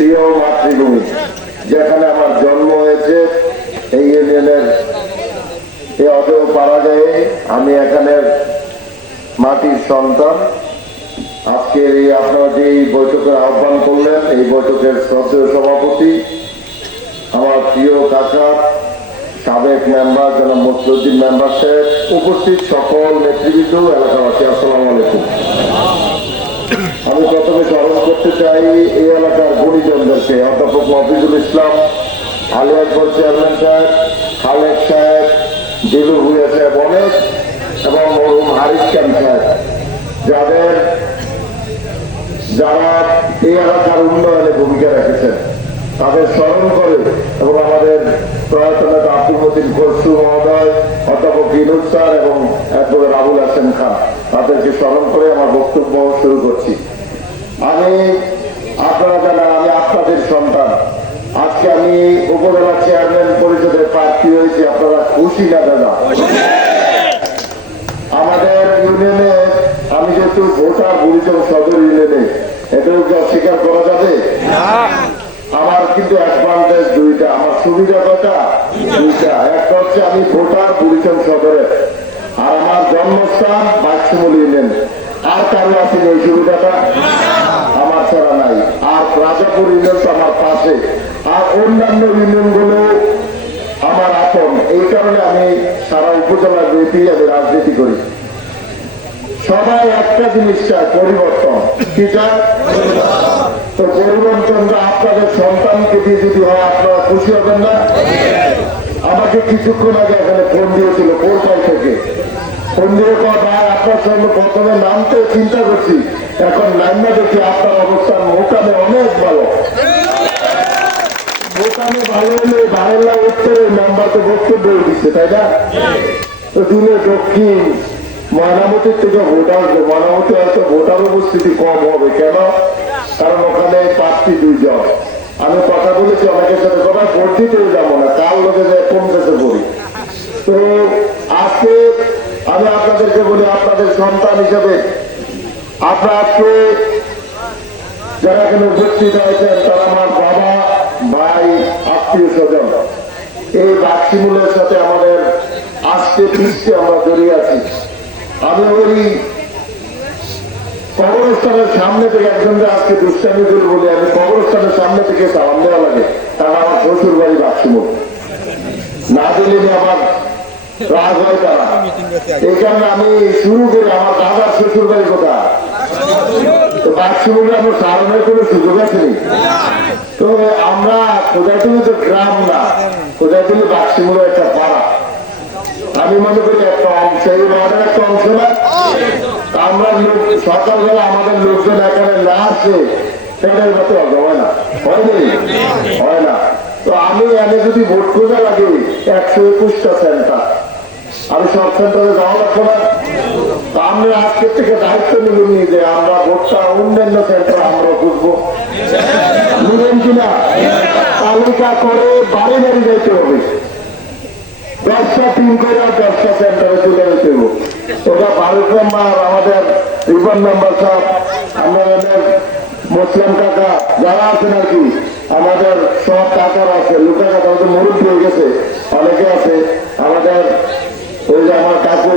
প্রিয় মাতৃভূমি, যেখানে আমার জন্ম হয়েছে, এই ইউনিয়নের এই অদেও পারা যায় আমি এখানের মাটির সন্তান। আজকে এই আপনারা যে এই বৈঠকের আহ্বান করলেন, এই বৈঠকের শ্রদ্ধেয় সভাপতি, আমার প্রিয় কাকা, সাবেক মেম্বার যারা মুসলিউদ্দিন মেম্বার সাহেব, উপস্থিত সকল নেতৃবৃন্দ, এলাকাবাসী, আসসালামু আলাইকুম। আমি প্রথমে স্মরণ করতে চাই এই এলাকার গুণীজনদেরকে, অধ্যাপক মফিজুল ইসলাম, আলী চেয়ারম্যান সাহেব খালেদ সাহেব দিলু ভুইয়া সাহেব অনেক, এবং মরহুম হারিস খান সাহেব যাদের যারা এই এলাকার উন্নয়নে ভূমিকা রেখেছেন, তাদের স্মরণ করে এবং আমাদের প্রয়াত নেতা আব্দুল মতিন খসরু মহোদয়, অধ্যাপক বিনোদ স্যার এবং অ্যাডভোকেট আবুল হাসেন খান, তাদেরকে স্মরণ করে আমার বক্তব্য শুরু করছি। আমি আপনারা জানেন আমি আপনাদের সন্তান। আজকে আমি উপজেলা চেয়ারম্যান পরিষদের প্রার্থী হয়েছি আপনারা খুশি না দাদা? আমাদের ইউনিয়নে আমি যেহেতু ভোটার বুড়িচং সদর ইউনিয়নে এটাও কি অস্বীকার করা যাবে? আমার কিন্তু অ্যাডভান্টেজ দুইটা আমার সুবিধা কটা দুইটা। একটা হচ্ছে আমি ভোটার বুড়িচং সদরে আর আমার জন্মস্থান বাক্সমুল ইউনিয়ন। আর কারও আছে এই সুবিধাটা? আমার নাই। আর রাজাপুর ইউনিয়ন তো আমার পাশে। আর অন্যান্য ইউনিয়নগুলো আমার আপন। এই কারণে আমি সারা উপজেলার ব্যাপী আমি রাজনীতি করি। সবাই একটা জিনিস চায়, পরিবর্তন। কি চায়? তো পরিবর্তনটা আপনাদের সন্তানকে দিয়ে যদি হয়, আপনারা খুশি হবেন না? আমাকে কিছুক্ষণ আগে এখানে ফোন দিয়েছিল কোরপাই থেকে? ফোন দিয়ে ভাই, আপনার সঙ্গে প্রথমে নামতে চিন্তা করছি। এখন নাইমা দেখি আপনার অবস্থান মোটামে অনেক ভালো। মোটামে ভালো হলে বারেলা উত্তরে নাম্বার তো বক্তব্য দিচ্ছে, তাই না? তো দিনে দক্ষিণ ময়নামতির থেকে ভোট আসবে ময়নামতি হয়তো ভোটার উপস্থিতি কম হবে। কেন? কারণ ওখানে প্রার্থী দুইজন। আমি কথা বলেছি অনেকের সাথে কথা ভোট দিতেও যাব না কার লোকে যে কোন দেশে পড়ি তো আজকে আমি আপনাদেরকে বলি, আপনাদের সন্তান হিসেবে আপনার আজকে যারা এখানে উপস্থিত হয়েছেন তারা আমার বাবা, ভাই, আত্মীয় স্বজন। এই বাক্সিমূলের সাথে আমাদের আজকে পৃষ্ঠে আমরা জড়িয়ে আছি। আমি ওই কবরস্থানের সামনে থেকে একজনকে আজকে দুষ্টামি করে বলি, আমি কবরস্থানের সামনে থেকে সালাম দেওয়া লাগে। তারা আমার শ্বশুর বাড়ি বাক্সিমূল। না দিলে আমার রাগ হয় তারা। এই কারণে আমি শুরু করি, আমার দাদার শ্বশুর বাড়ি কোথায়? তো বাক্সিমূলে আমার কোনো সুযোগ আছে তো আমরা কোথায় তো গ্রাম না তুমি বাক্সিমূলে একটা পাড়া। আমি মনে করি একটা অংশ, এই ওয়ার্ডের একটা অংশ না? আমরা আমাদের লোকজন এখানে না আসে সেটাই মতো হয় না। হয়নি হয় না। তো আমি এনে যদি ভোট খোঁজা লাগে একশো একুশটা সেন্টার, আমি সব সেন্টারে যাওয়া লাগবো না। আমরা আজকে থেকে দায়িত্ব নিলাম যে আমরা ভোটটা অন্যান্য সেন্টার আমরা খুঁজবো নিলেন কিনা তালিকা করে বাড়ি বাড়ি যাইতে হবে। দশটা টিম করে দশটা সেন্টারে তুলে দিতে হবে। ওটা ভারত মেম্বার আমাদের রিপন মেম্বার সব আমাদের মুসলিম কাকা যারা আছেন আর কি, আমাদের সব কাকারা আছে, লুকা কাকা মরুদ হয়ে গেছে, অনেকে আছে। আমাদের ওই যে আমার কাকু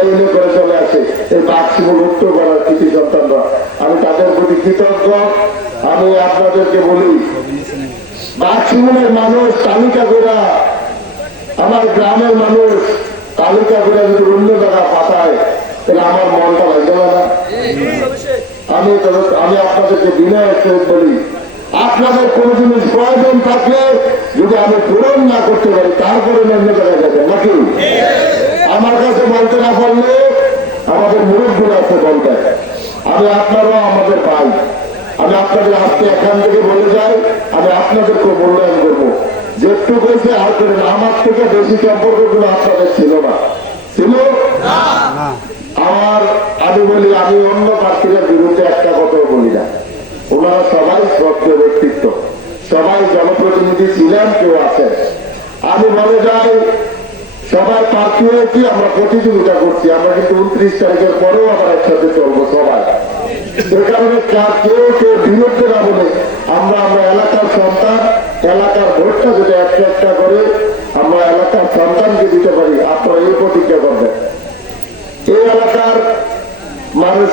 তারা করে চলে আসে। এই বাক্সিমুল উত্তর করার কৃতি সন্তানরা। আমি তাদের প্রতি কৃতজ্ঞ। আমি আপনাদেরকে বলি বাক্সিমুলের মানুষ তালিকা করা আমার গ্রামের মানুষ তালিকা করে যদি অন্য জায়গা পাঠায়, তাহলে আমার মনটা লাগবে না। আমি আমি আপনাদেরকে সহিত বলি, আপনাদের কোনো জিনিস প্রয়োজন থাকলে যদি আমি পূরণ না করতে পারি, তারপরে অন্য জায়গায় যাবেন, নাকি? বলতে না পারলে আমাদের মুরব্বীরা আছে বলতে আমি আপনারাও আমাদের ভাই। আমি আপনাদের আজকে এখান থেকে বলে যাই আমি আপনাদেরকে মূল্যায়ন করব। যেটুকু হয়েছে আর করেন আমার থেকে বেশি সম্পর্কগুলো আপনাদের ছিল না। ছিল? আমার আমি বলি আমি অন্য প্রার্থীদের বিরুদ্ধে একটা কথাও বলি না। ওনারা সবাই শ্রদ্ধেয় ব্যক্তিত্ব। সবাই জনপ্রতিনিধি ছিলেন কেউ আছেন। আমি বলে যাই সবাই প্রার্থী হয়েছি, আমরা প্রতিযোগিতা করছি। আমরা কিন্তু উনত্রিশ তারিখের পরেও আবার একসাথে চলবো সবাই। আমরা আমরা আমরা এই এই এলাকার মানুষ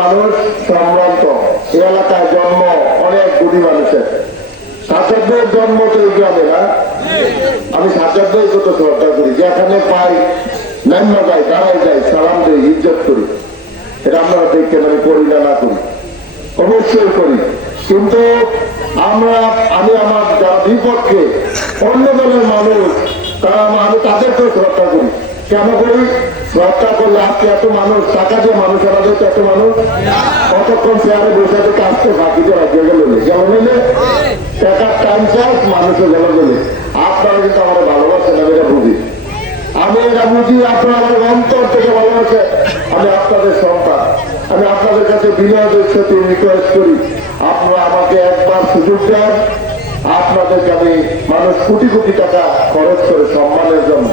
মানুষ সম্ভ্রান্ত। এই এলাকায় জন্ম অনেক গুণী মানুষের। শাসকদের জন্ম তো এই গ্রামে না আমি শাসকদের কত শ্রদ্ধা করি। যেখানে পাই নান্য যাই দাঁড়াই যাই, সালাম দিই, ইজ্জত করি। এটা আপনারা দেখতে মানে করি না না করি। অবশ্যই করি। কিন্তু আমরা, আমি আমার বিপক্ষে অন্য দলের মানুষ, তারা আমি তাদেরকেও শ্রদ্ধা করি। কেন করি? শ্রদ্ধা করলে আজকে এত মানুষ, টাকা দিয়ে মানুষ আমাদের এত মানুষ, কতক্ষণ চেয়ারে বসে থেকে আসতে বাকিতে রাখিয়ে গেল। যেমন টাকার টাইম চাষ মানুষও গেল বলে। আপনারা কিন্তু আমার ভালোবাসেন, আমি এটা বুঝি। আমি এটা বুঝি, আপনারা আমার অন্তর থেকে ভালোবাসে আমি আপনাদের সন্তান। আমি আপনাদের কাছে বিনয়ের সাথে রিকোয়েস্ট করি, আপনারা আমাকে একবার সুযোগ দেন। আপনাদেরকে আমি মানুষ কোটি কোটি টাকা খরচ করে সম্মানের জন্য।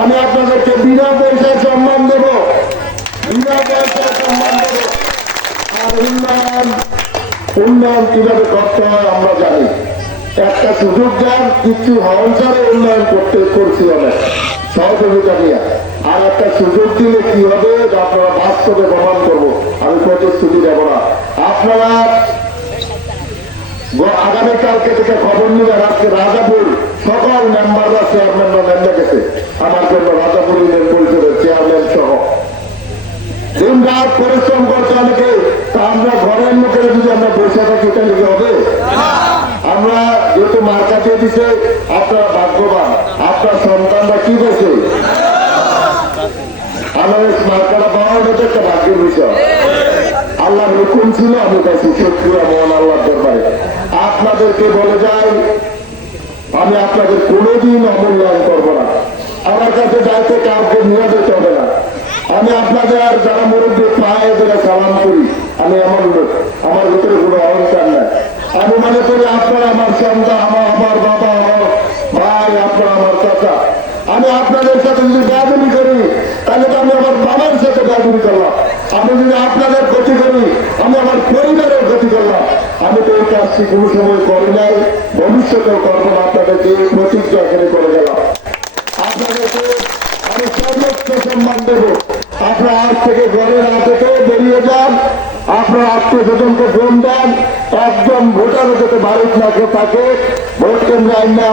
আমি আপনাদেরকে বিনা পয়সায় সম্মান দেব। বিনা পয়সায় সম্মান দেব। আর উন্নয়ন উন্নয়ন কীভাবে করতে হয় আমরা জানি। একটা সুযোগ দেন কিছু অঞ্চলে উন্নয়ন করতে করছি অনেক সহযোগিতা নিয়ে। আর একটা সুযোগ দিলে কি হবে আপনারা বাস্তবে প্রমাণ করব। আমি প্রতিশ্রুতি দেব না। আপনারা আগামীকালকে থেকে খবর নিবেন, আজকে রাজাপুর সকল মেম্বাররা চেয়ারম্যানরা নেমে গেছে। আমার জন্য রাজাপুর ইউনিয়ন পরিষদের চেয়ারম্যান সহ। দিন রাত পরিশ্রম করছে অনেকে। তা আমরা ঘরের মুখে যদি আমরা বসে থাকি, তাহলে হবে? আমরা যেহেতু মার্কা দিয়ে দিছে, আপনারা ভাগ্যবান। আপনার সন্তানরা কি পেয়েছে আমি আপনাদেরকে বলে যাই, আমি আপনাদের কোনোদিন অমূল্যায়ন করব না। আমার কাছে যাইতে কাউকে নিয়ে যেতে হবে না। আমি আপনাদের যারা মুরব্বী, পায়ে সালাম করি। আমি এমন লোক, আমার ভিতরে কোনো অহংকার আমি মনে করি আপনারা আমার সন্তান, আমার আমার বাবা, আমার ভাই, আপনারা আমার চাচা। আমি আপনাদের সাথে যদি বেদনি করি, তাহলে তো আমি আমার বাবার সাথে বেদনি করলাম। আমি যদি আপনাদের ক্ষতি করি, আমি আমার পরিবারের ক্ষতি করলাম। আমি তো এই কাজটি কোনো সময় করি নাই, ভবিষ্যতেও করব না, আপনাদেরকে প্রতিজ্ঞা এখানে করে গেলাম। আপনাদেরকে আমি সর্বোচ্চ সম্মান দেব। আপনার আজ থেকে ঘরের হাতেতে বেরিয়ে যান, আপনার আত্মীয় স্বজনকে ফোন দেন, একজন যাতে বাড়িতে না থাকে। ভোট কেন্দ্রে আইন না।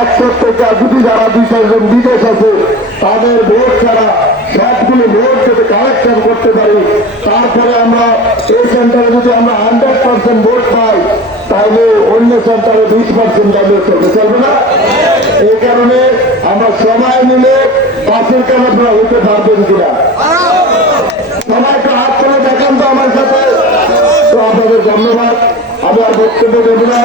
একশো থেকে যদি যারা দুই চারজন বিদেশ আছে, তাদের ভোট ছাড়া সবগুলো ভোট যদি কালেকশন করতে পারি, তারপরে আমরা এই সেন্টারে যদি আমরা হান্ড্রেড পার্সেন্ট ভোট পাই, তাহলে অন্য সেন্টারে বিশ পার্সেন্ট দাঁড়িয়ে চলবে। চলবে না? এই কারণে আমরা সবাই মিলে পাশের কামাত্রা হইতে পারবেন কিনা? সবাইকে হাত করে দেখান তো আমার সাথে। তো আপনাদের ধন্যবাদ। আমি আর বক্তব্য দেব না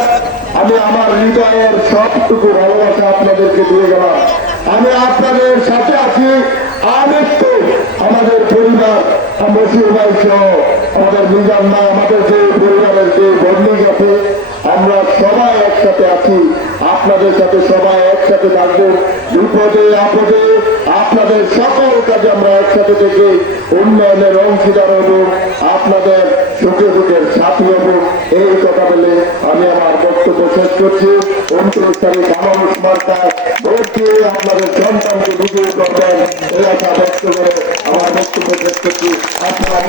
আমি আমার হৃদয়ের সবটুকু ভালোবাসা আপনাদেরকে দিয়ে গেলাম। আমি আপনাদের সাথে আছি আমৃত্য আমাদের পরিবার বসির ভাই সহ আমাদের নিজাম মা আমাদের যে পরিবারের যে বন্ধু আছে, আমরা সবাই একসাথে আছি। আপনাদের সাথে সবাই একসাথে থাকব। বিপদে আপদে আপনাদের সকল কাজে আমরা একসাথে থেকে উন্নয়নের অংশীদার হব। আপনাদের সুখে দুঃখের সাথী হব। এই কথা বলে আমি আমার বক্তব্য শেষ করছি। উনত্রিশ তারিখ আমার দিয়ে আপনাদের সন্তানকে বিজয়ী করবেন আশা ব্যক্ত করে আমার বক্তব্য শেষ করছি। আপনারা